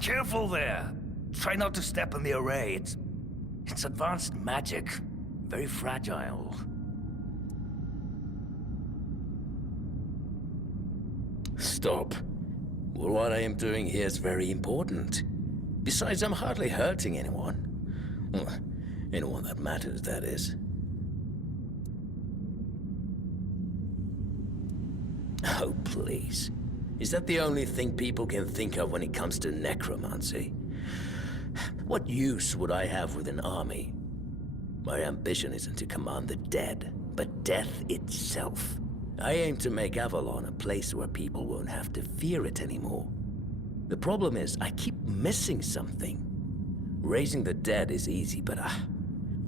Careful there. Try not to step in the array. It's advanced magic. Very fragile. Stop. Well, what I am doing here is very important. Besides, I'm hardly hurting anyone. Well, anyone that matters, that is. Oh, please. Is that the only thing people can think of when it comes to necromancy? What use would I have with an army? My ambition isn't to command the dead, but death itself. I aim to make Avalon a place where people won't have to fear it anymore. The problem is, I keep missing something. Raising the dead is easy, but I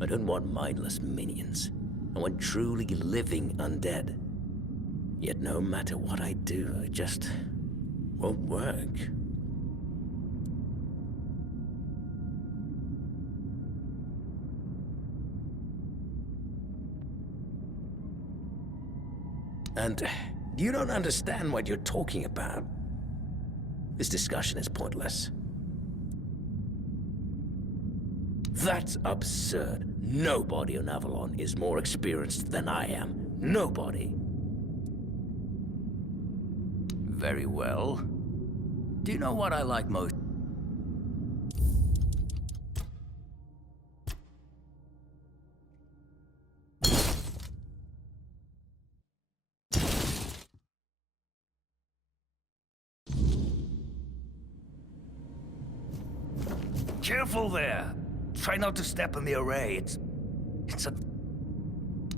don't want mindless minions. I want truly living undead. Yet no matter what I do, it just won't work. And you don't understand what you're talking about. This discussion is pointless. That's absurd. Nobody on Avalon is more experienced than I am. Nobody. Very well. Do you know what I like most? Careful there. Try not to step in the array. It's a...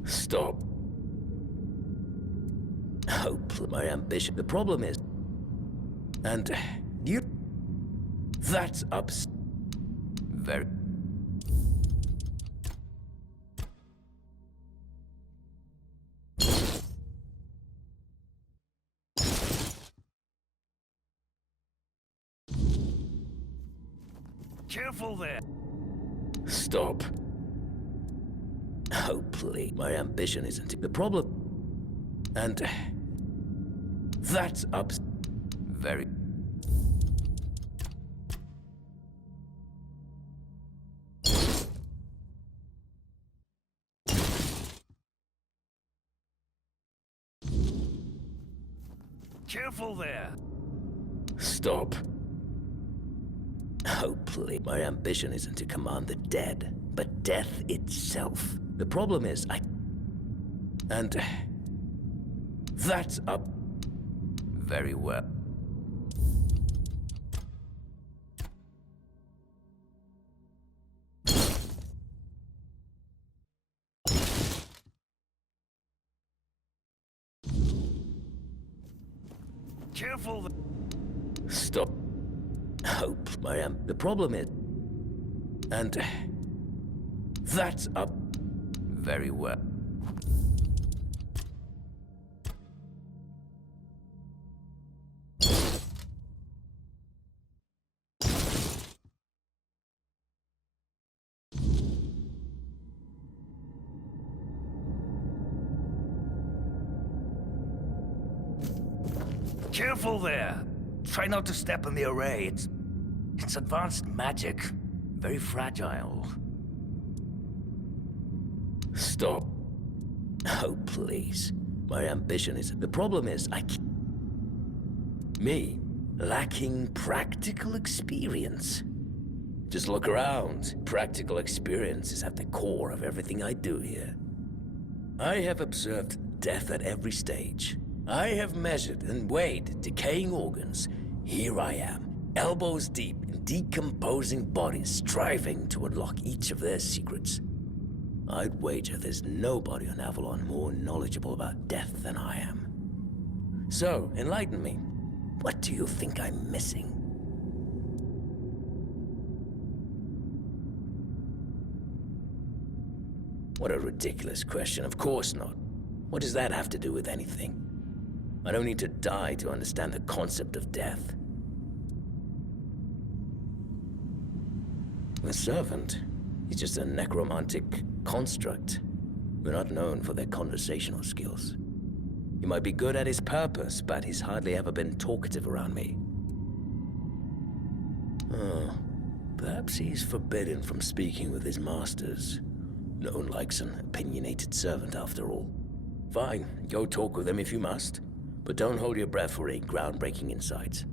Stop. Oh, my ambition. The problem is... And you... That's very... Careful there. Stop. Oh, please. My ambition isn't the problem. And... That's very... Careful there. Stop. Oh, please. My ambition isn't to command the dead, but death itself. The problem is, And... That's very well. Careful. Stop. Hope, the problem is... And... That's very well. Careful there. Try not to step in the array. It's advanced magic. Very fragile. Stop. Oh, please. My ambition is... The problem is, Me, lacking practical experience. Just look around. Practical experience is at the core of everything I do here. I have observed death at every stage. I have measured and weighed decaying organs. Here I am, elbows deep in decomposing bodies, striving to unlock each of their secrets. I'd wager there's nobody on Avalon more knowledgeable about death than I am. So, enlighten me. What do you think I'm missing? What a ridiculous question. Of course not. What does that have to do with anything? I don't need to die to understand the concept of death. The servant is just a necromantic construct. We're not known for their conversational skills. He might be good at his purpose, but he's hardly ever been talkative around me. Oh, perhaps he's forbidden from speaking with his masters. No one likes an opinionated servant, after all. Fine, go talk with him if you must. But don't hold your breath for any groundbreaking insights.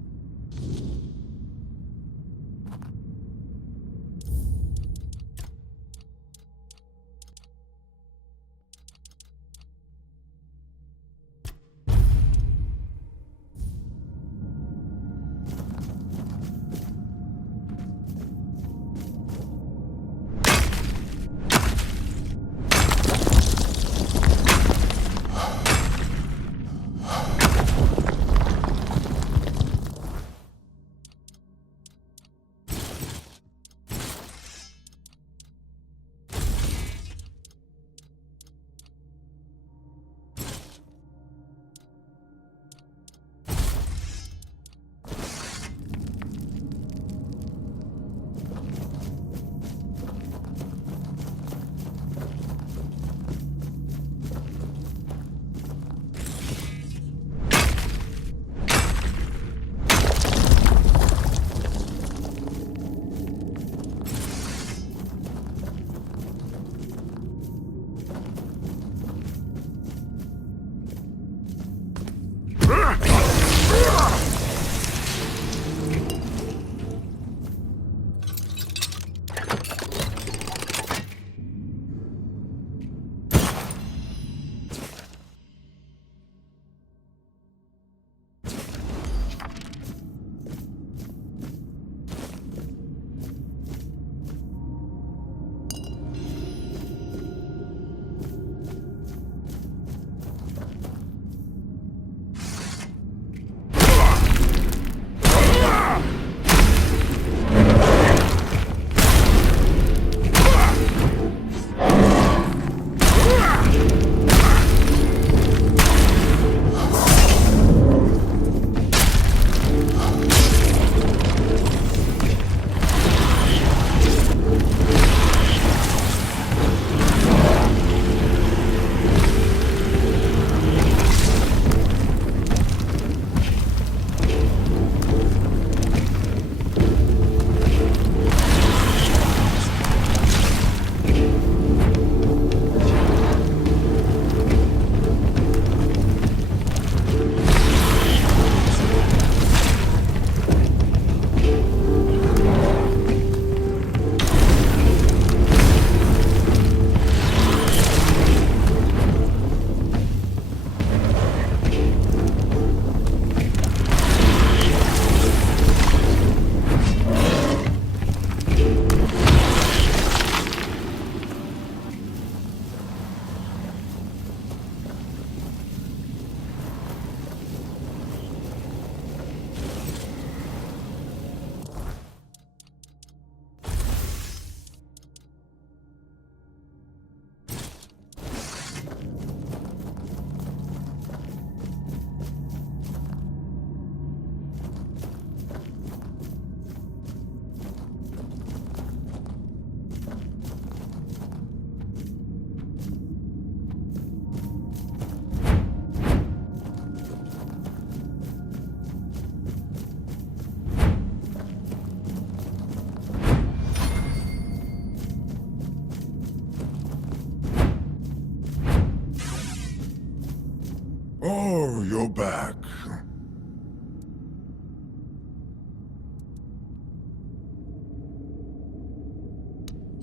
Oh, you're back.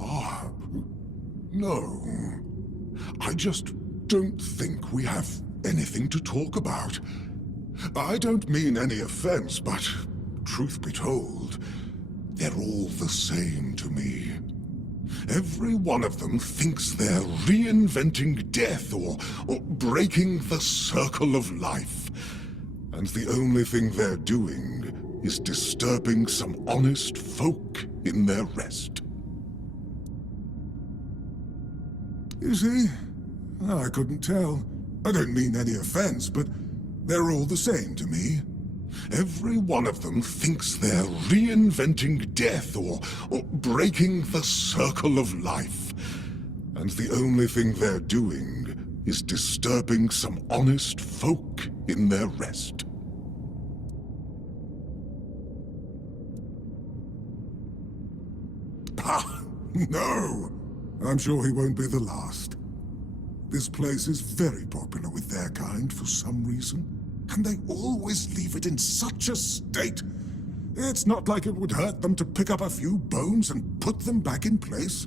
Ah, no. I just don't think we have anything to talk about. I don't mean any offense, but truth be told, they're all the same to me. Every one of them thinks they're reinventing death or breaking the circle of life. And the only thing they're doing is disturbing some honest folk in their rest. You see? I couldn't tell. I don't mean any offense, but they're all the same to me. Every one of them thinks they're reinventing death or breaking the circle of life. And the only thing they're doing is disturbing some honest folk in their rest. Ah, no. I'm sure he won't be the last. This place is very popular with their kind for some reason, and they always leave it in such a state. It's not like it would hurt them to pick up a few bones and put them back in place.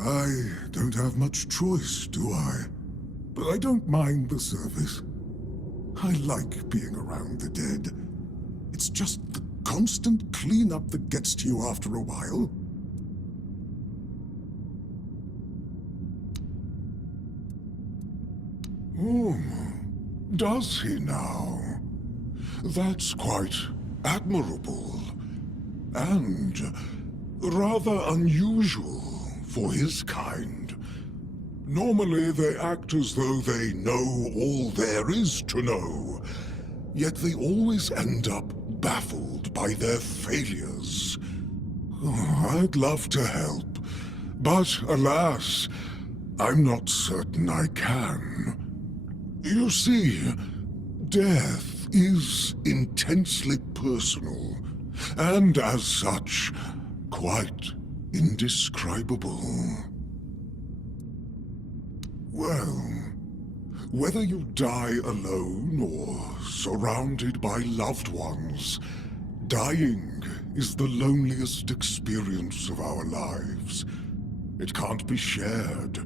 I don't have much choice, do I? But I don't mind the service. I like being around the dead. It's just the constant cleanup that gets to you after a while. Oh, does he now? That's quite admirable. And rather unusual for his kind. Normally they act as though they know all there is to know, yet they always end up baffled by their failures. Oh, I'd love to help, but alas, I'm not certain I can. You see, death is intensely personal, and as such, quite indescribable. Well, whether you die alone or surrounded by loved ones, dying is the loneliest experience of our lives. It can't be shared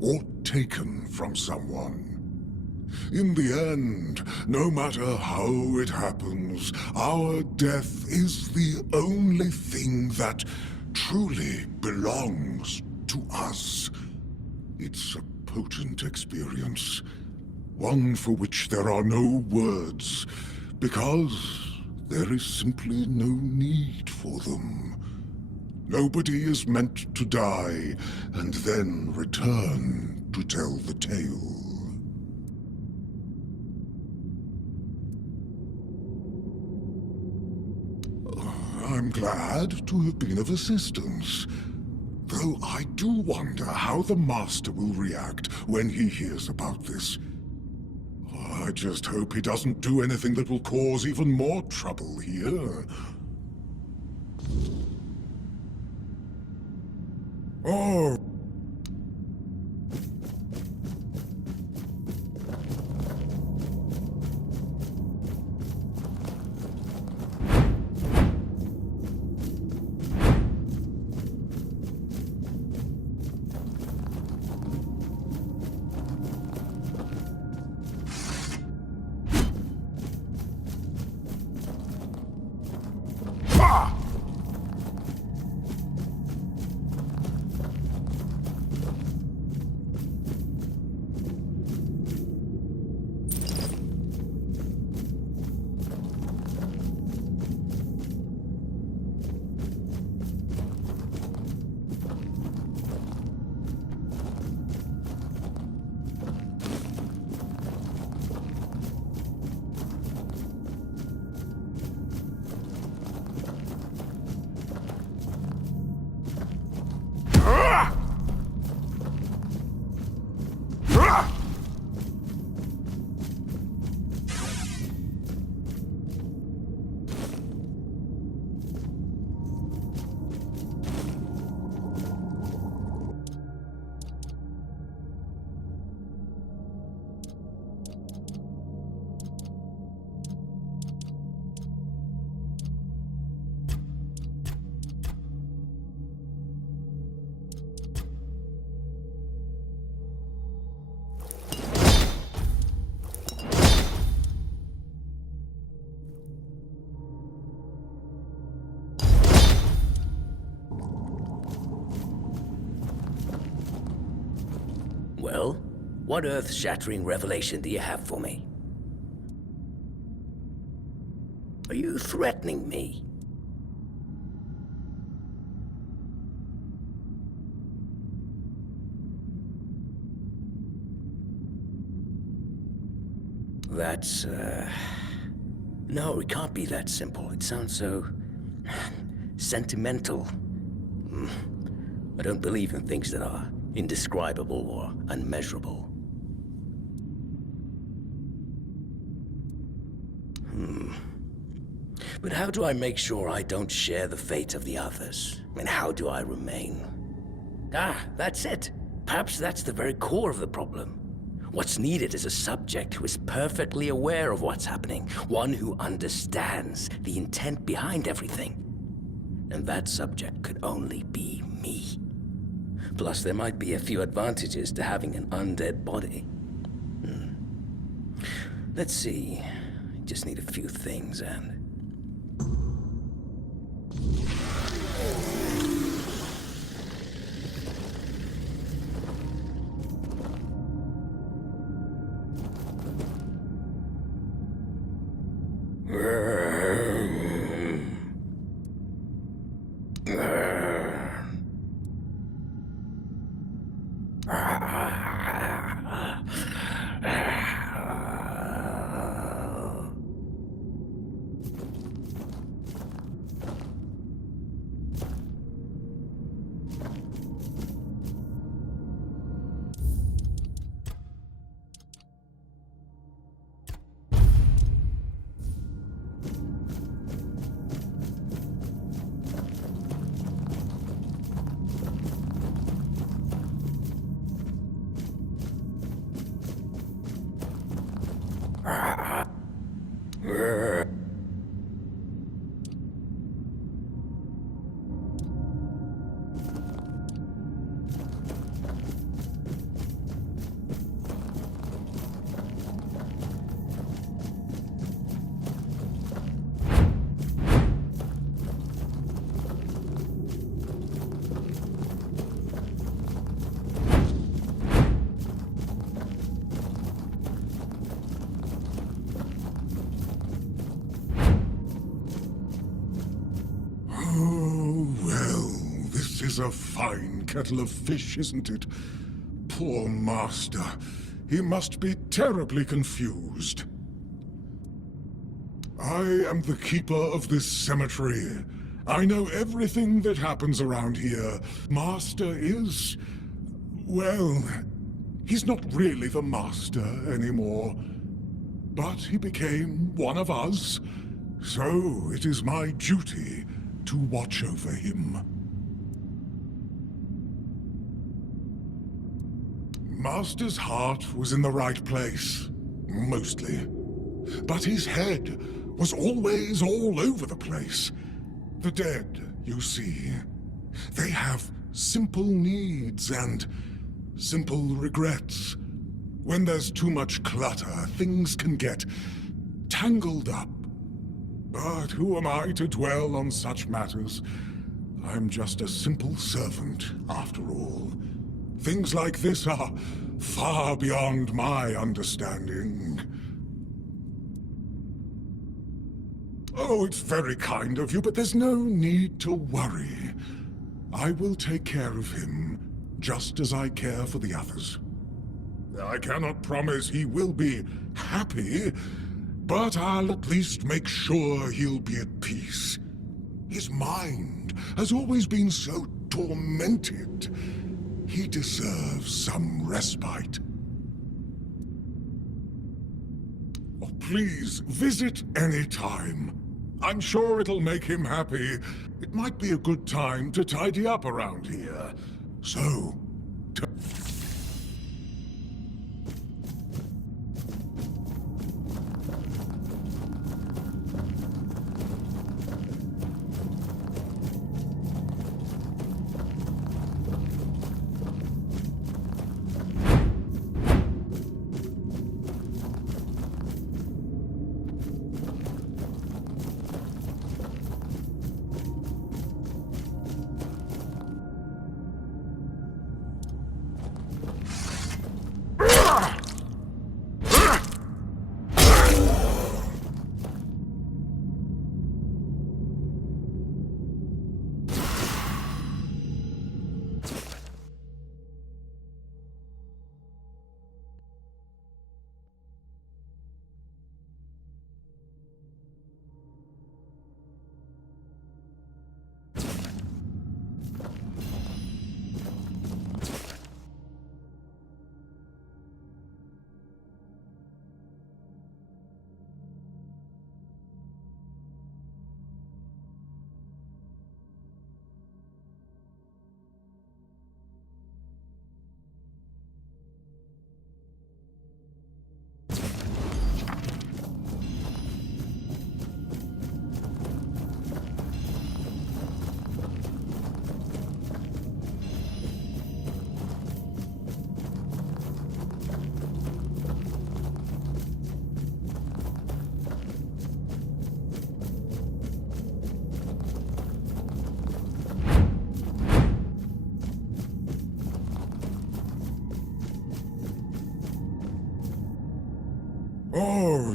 or taken from someone. In the end, no matter how it happens, our death is the only thing that truly belongs to us. It's a potent experience, one for which there are no words, because there is simply no need for them. Nobody is meant to die and then return to tell the tale. I'm glad to have been of assistance. Though I do wonder how the Master will react when he hears about this. I just hope he doesn't do anything that will cause even more trouble here. Oh. What earth-shattering revelation do you have for me? Are you threatening me? That's, No, it can't be that simple. It sounds so... sentimental. I don't believe in things that are indescribable or unmeasurable. But how do I make sure I don't share the fate of the others? And how do I remain? Ah, that's it. Perhaps that's the very core of the problem. What's needed is a subject who is perfectly aware of what's happening, one who understands the intent behind everything. And that subject could only be me. Plus, there might be a few advantages to having an undead body. Let's see. I just need a few things and... A fine kettle of fish, isn't it? Poor master. He must be terribly confused. I am the keeper of this cemetery. I know everything that happens around here. Master is... well, he's not really the master anymore. But he became one of us. So it is my duty to watch over him. Master's heart was in the right place, mostly. But his head was always all over the place. The dead, you see, they have simple needs and simple regrets. When there's too much clutter, things can get tangled up. But who am I to dwell on such matters? I'm just a simple servant, after all. Things like this are far beyond my understanding. Oh, it's very kind of you, but there's no need to worry. I will take care of him, just as I care for the others. I cannot promise he will be happy, but I'll at least make sure he'll be at peace. His mind has always been so tormented. He deserves some respite. Oh, please, visit any time. I'm sure it'll make him happy. It might be a good time to tidy up around here. So...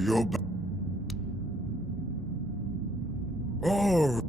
you're... Oh...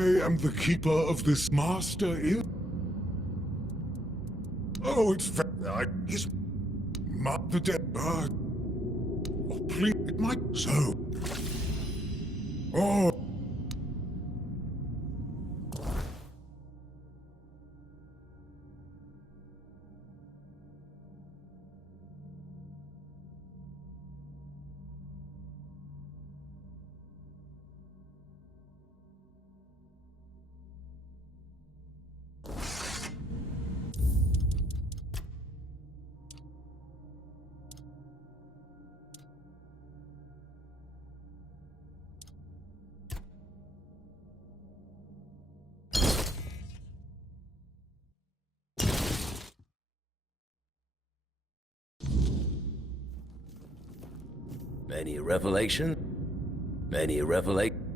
I am the keeper of this master in... Oh, it's he's the dead bird. Oh, please, it might so. Oh. Any revelation? Any revelation?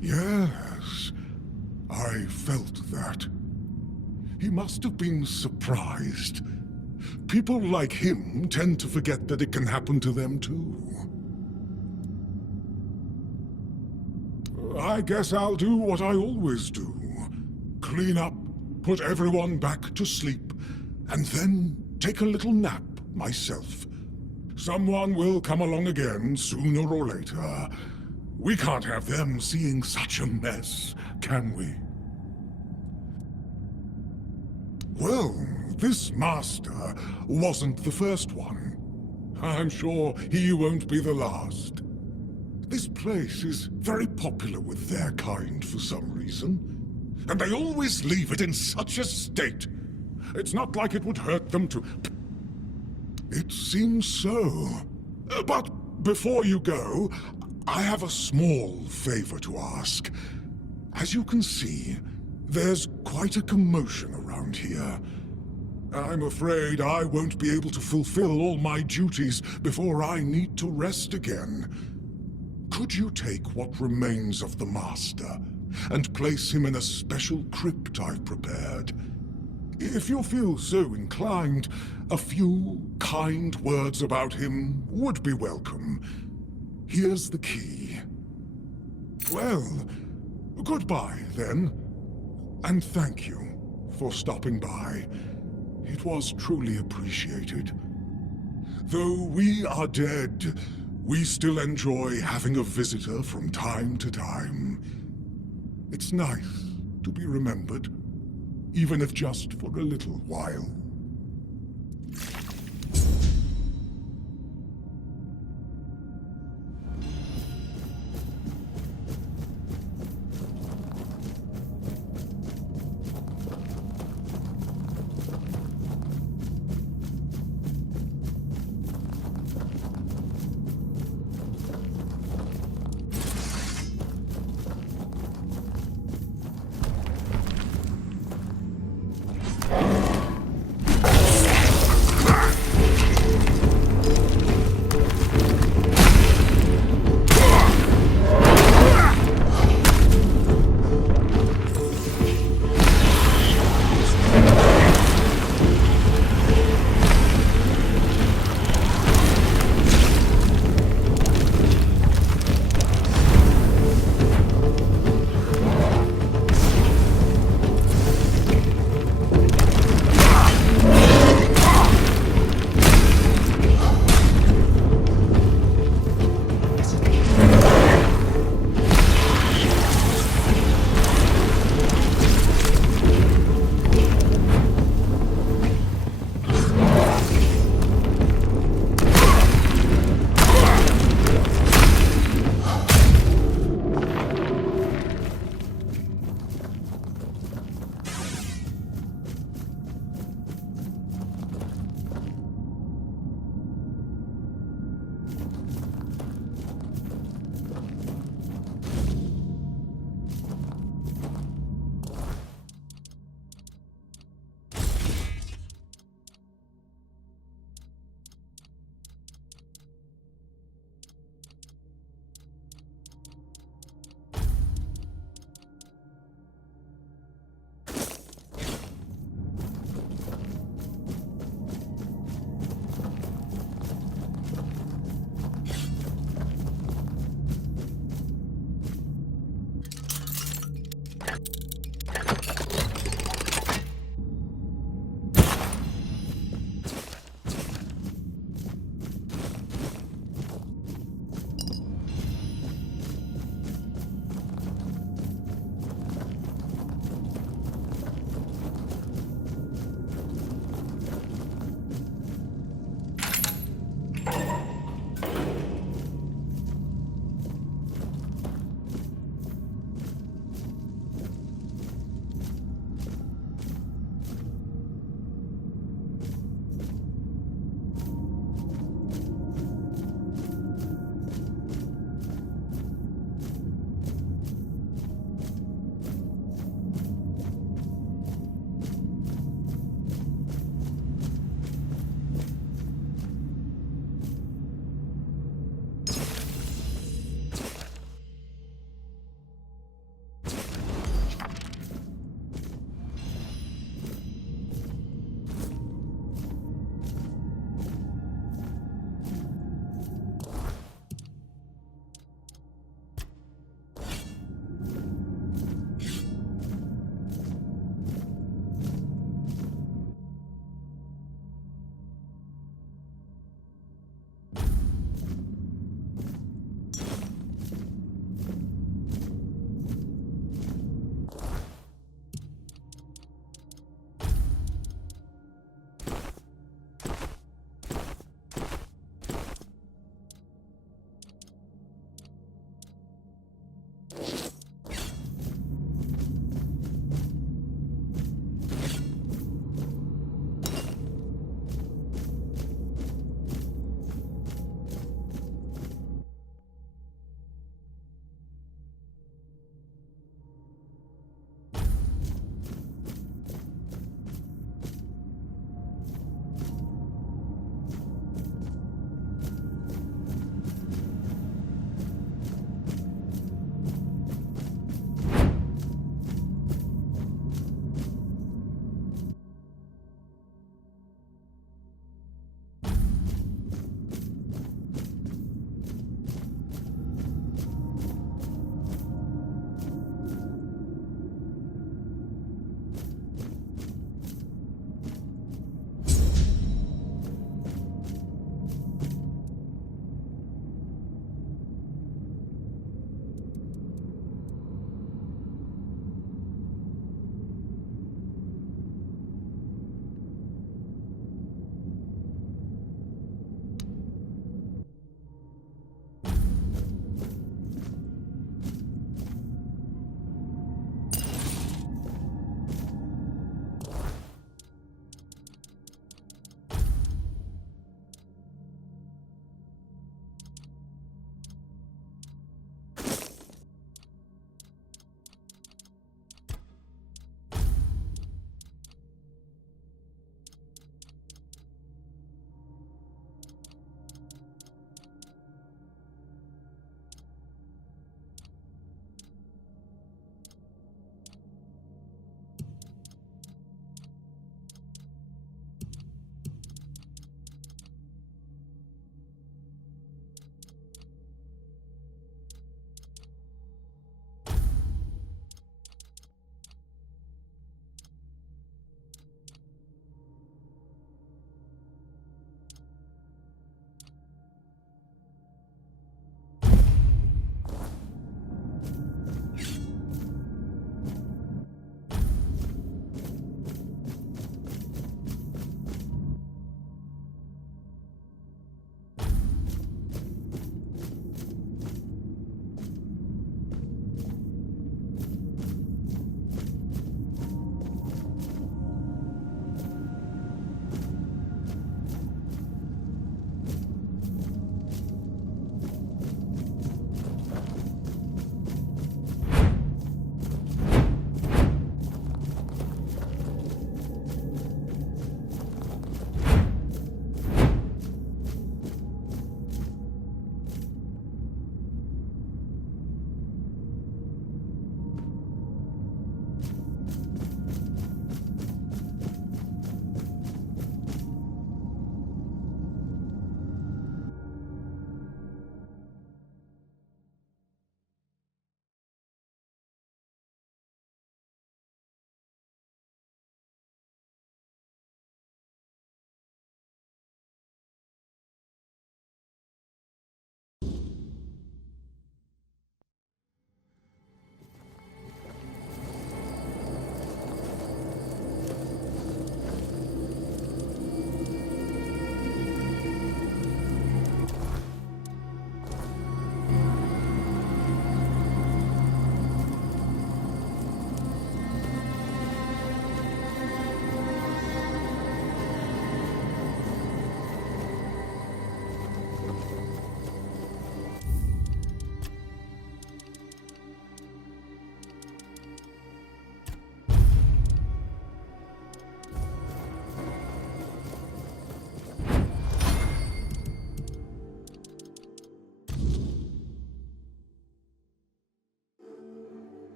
Yes, I felt that. He must have been surprised. People like him tend to forget that it can happen to them too. I guess I'll do what I always do. Clean up, put everyone back to sleep, and then take a little nap myself. Someone will come along again sooner or later. We can't have them seeing such a mess, can we? Well, this master wasn't the first one. I'm sure he won't be the last. This place is very popular with their kind for some reason. And they always leave it in such a state. It's not like it would hurt them to... It seems so. But before you go, I have a small favor to ask. As you can see, there's quite a commotion around here. I'm afraid I won't be able to fulfill all my duties before I need to rest again. Could you take what remains of the Master and place him in a special crypt I've prepared? If you feel so inclined, a few kind words about him would be welcome. Here's the key. Well, goodbye, then. And thank you for stopping by. It was truly appreciated. Though we are dead, we still enjoy having a visitor from time to time. It's nice to be remembered, even if just for a little while.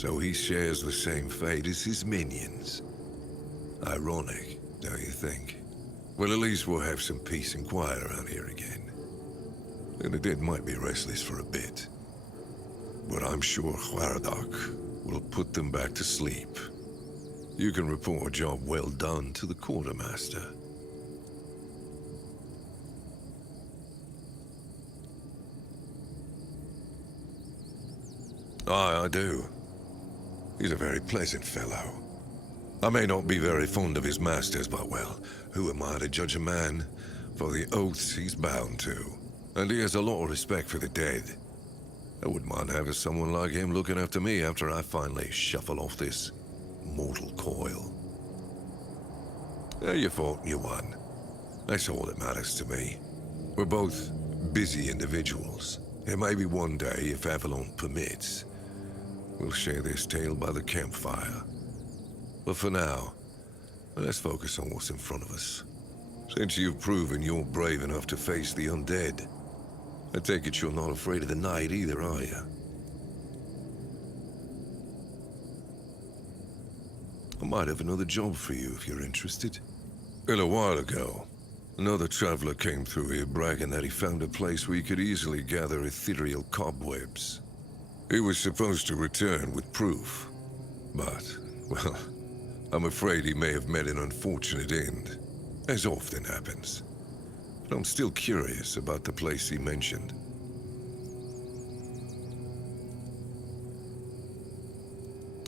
So he shares the same fate as his minions. Ironic, don't you think? Well, at least we'll have some peace and quiet around here again. And the dead might be restless for a bit. But I'm sure Hwardak will put them back to sleep. You can report a job well done to the quartermaster. Aye, I do. He's a very pleasant fellow. I may not be very fond of his masters, but well, who am I to judge a man for the oaths he's bound to? And he has a lot of respect for the dead. I wouldn't mind having someone like him looking after me after I finally shuffle off this mortal coil. You fought, you won. That's all that matters to me. We're both busy individuals, and maybe one day, if Avalon permits, we'll share this tale by the campfire. But for now, let's focus on what's in front of us. Since you've proven you're brave enough to face the undead, I take it you're not afraid of the night either, are you? I might have another job for you if you're interested. A little while ago, another traveler came through here bragging that he found a place where he could easily gather ethereal cobwebs. He was supposed to return with proof, but, well, I'm afraid he may have met an unfortunate end, as often happens. But I'm still curious about the place he mentioned.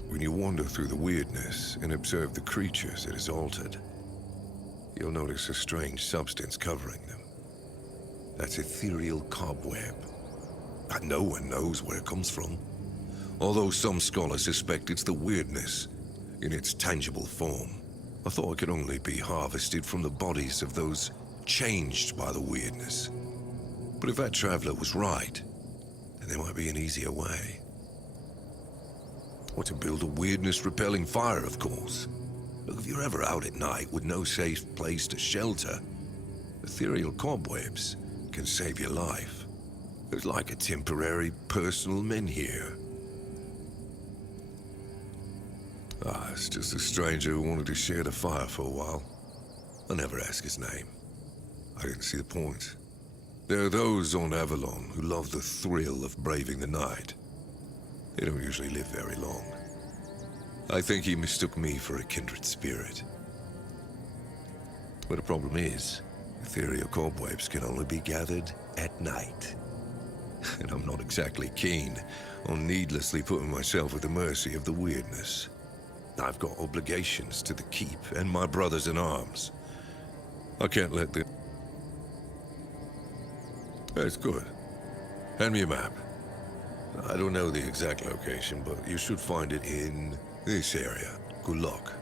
When you wander through the weirdness and observe the creatures it has altered, you'll notice a strange substance covering them. That's ethereal cobweb. And no one knows where it comes from, although some scholars suspect it's the weirdness in its tangible form. I thought it could only be harvested from the bodies of those changed by the weirdness. But if that traveler was right, then there might be an easier way. Or to build a weirdness-repelling fire, of course. Look, if you're ever out at night with no safe place to shelter, ethereal cobwebs can save your life. It's like a temporary personal menhir. It's just a stranger who wanted to share the fire for a while. I'll never ask his name. I didn't see the point. There are those on Avalon who love the thrill of braving the night. They don't usually live very long. I think he mistook me for a kindred spirit. But the problem is, ethereal cobwebs can only be gathered at night. And I'm not exactly keen on needlessly putting myself at the mercy of the weirdness. I've got obligations to the keep and my brothers in arms. I can't let the... That's good. Hand me a map. I don't know the exact location, but you should find it in this area. Good luck.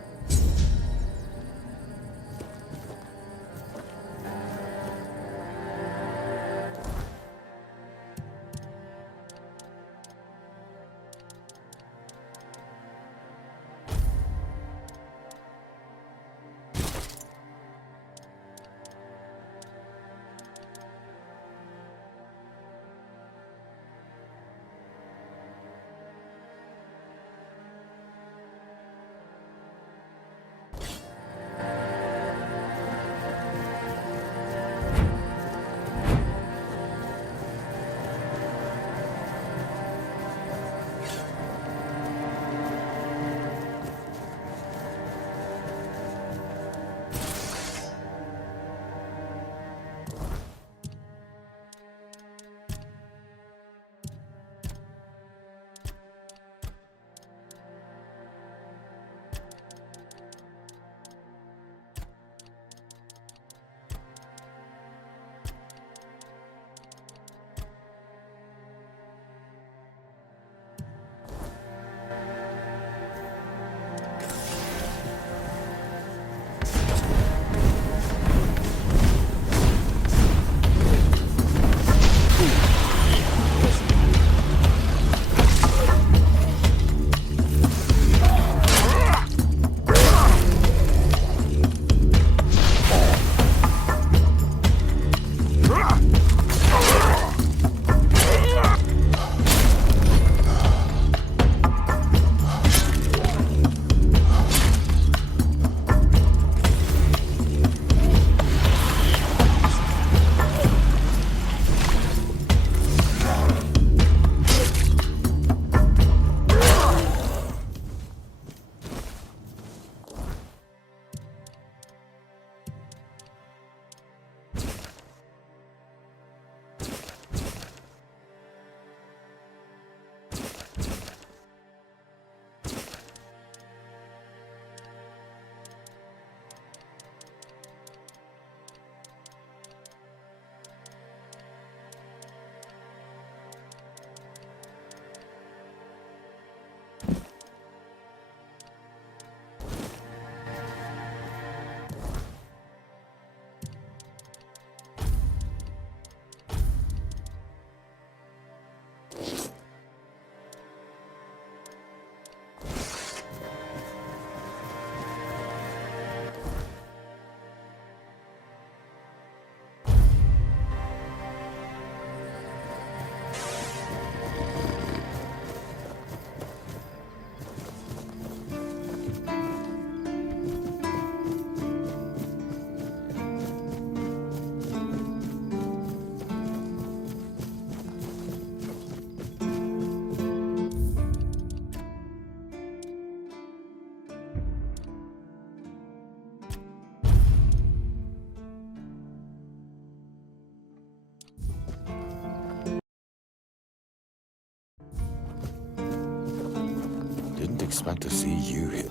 expect to see you here.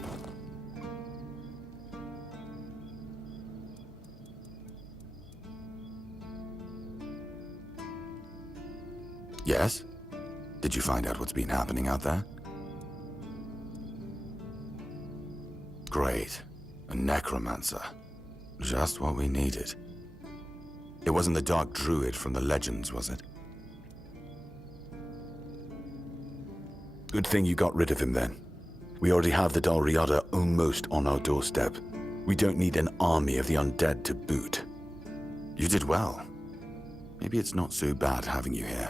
Yes? Did you find out what's been happening out there? Great. A necromancer. Just what we needed. It wasn't the dark druid from the legends, was it? Good thing you got rid of him then. We already have the Dalriada almost on our doorstep. We don't need an army of the undead to boot. You did well. Maybe it's not so bad having you here.